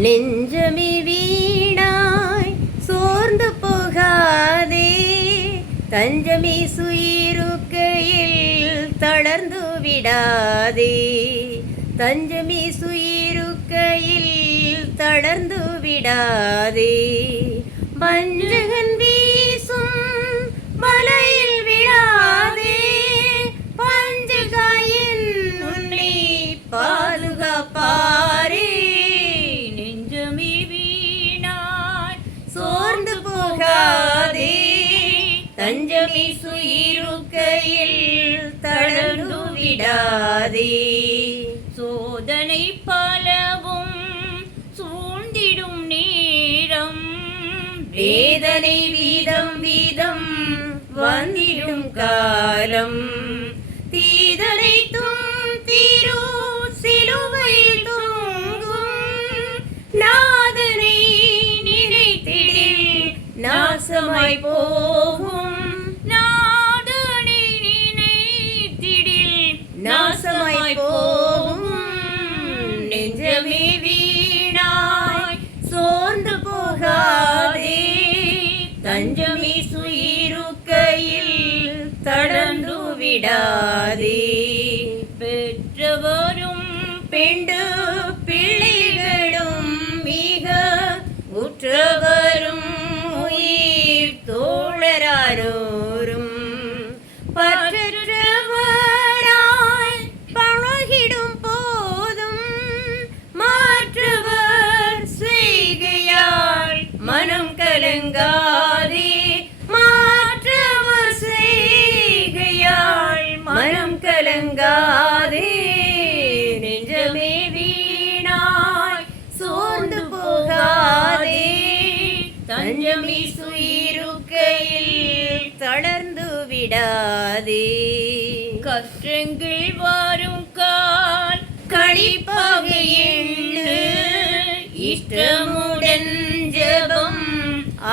நெஞ்சமே வீணாய் சோர்ந்து போகாதே, தஞ்சமே சுயிருக்கையில் தளர்ந்து விடாதே. தஞ்சமே சுயிருக்கையில் தளர்ந்து விடாதே. வஞ்சகன் வீசும் மலையில் விழாதே, பஞ்சகாயன் உன்னை பாதுகாப்பாரே. நெஞ்சமே வீணாய் சோர்ந்து போகாதே, தஞ்சமே சுயிருக்கையில் தளர்ந்து விடாதே. சோதனை பலவும் சூழ்ந்திடும் நேரம், வேதனை வீதம் வீதம் வந்திடும் காலம். தீதனைத்தும் தீரு சிலுவையில் தூங்கும் நாதனை நினைத்திடில் நாசமாய் போகும். நாதனை நினைத்திடில் நாசமாய் போகும். நெஞ்சமே வீணாய் சோர்ந்து போகாதே, தஞ்சமே சுயிருக்கையில் தளர்ந்து விடாதே. பெற்றவரும் பெண்டு பிள்ளைகளும் மிக உற்றவரும் உயிர் தோழராரோரும் பற்றவராய் பழகிடும் போதும் மாற்றவர் செய்கையால் மனம் கலங்காதே. மாற்றவர் செய்கையால் மனம் கலங்காதே. நெஞ்சமே வீணாய் சோர்ந்து போகாதே, தஞ்சமே சுயிருக்கையில் தளர்ந்து விடாதே. கஷ்டங்கள் வரும் கால் கழிப்பாக எண்ணு, இஷ்டமுடன் ஜெபம்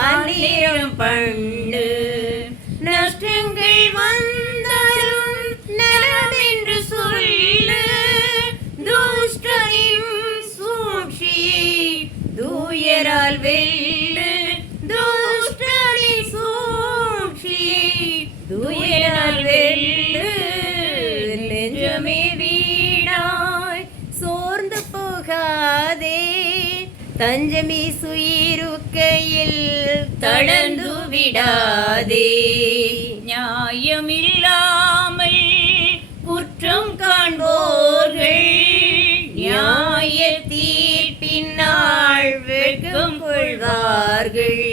ஆயிரம் பண்ணு. நஷ்டங்கள் வந்தாலும் நலமென்று சொல்லு, துஷ்டனின் சூழ்ச்சியை தூயரால் வெல்லு. துஷ்டனின் சூழ்ச்சியை தூயரால் வெல்லு. நெஞ்சமே வீணாய் சோர்ந்து போகாதே, தஞ்சமே சுயிருக்கையில் தளர்ந்து விடாதே. நியாயமில்லாமல் குற்றம் காண்போர்கள் நியாய தீர்ப்பினால் வெட்கம் கொள்வார்கள்.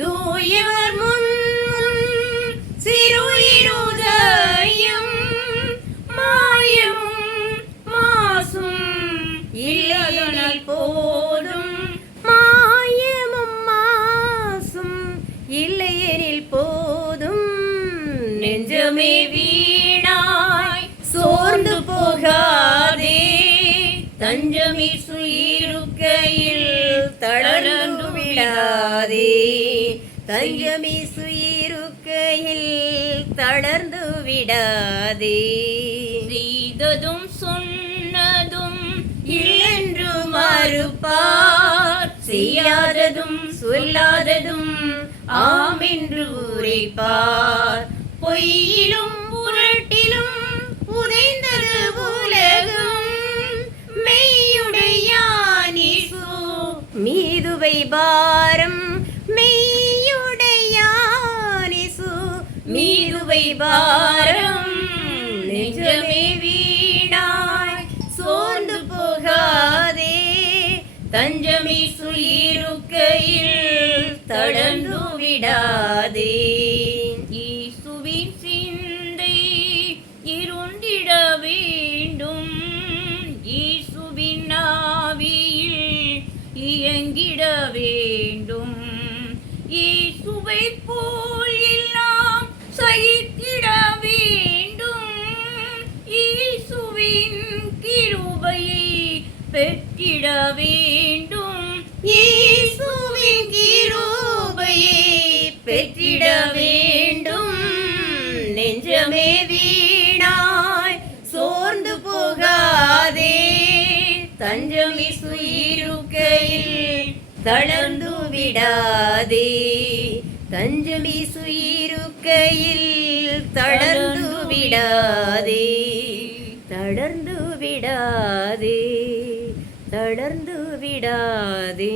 தூயவர் முன் சிறு இருதயம் மாயமும் மாசும் இல்லையெனில் போதும். மாயமும் மாசும் இல்லையெனில் போதும். நெஞ்சமே வீணாய் சோர்ந்து போகாதே, தஞ்சமே சுயிருக்கையில் தளர்ந்து விடாதே. தஞ்சமே சுயிருக்கையில் தளர்ந்து விடாதே. செய்ததும் சொன்னதும் இல்லென்று மறுப்பார், செய்யாததும் சொல்லாததும் ஆமென்று உரைப்பார். பொய்யிலும் புரட்டிலும் உதைந்தது உலகம், மெய்யுடையானிசு மீதுவை பாரம். மெய்யுடையானிசு மீதுவை பாரம். நெஞ்சமே வீணாய் சோர்ந்து போகாதே, தஞ்சமே சுயிருக்கையில் தளர்ந்து விடாதே. இயேசுவின் சிந்தை இருண்டிட வேண்டும், இயேசுவின் ஆவியில் இயங்கிட வேண்டும். இயேசுவை போல் எல்லாம் சகித்திட வேண்டும், இயேசுவின் கிருபையை பெற்றிட வேண்டும். இயேசுவின் கிருபையை பெற்றிட வேண்டும். நெஞ்சமே வீணாய் சோர்ந்து போகாதே, தஞ்சமிசு இருக்கையில் தளர்ந்து விடாதே, தஞ்சமிசு இருக்கையில் தளர்ந்து விடாதே, தளர்ந்து விடாதே, தளர்ந்து விடாதே.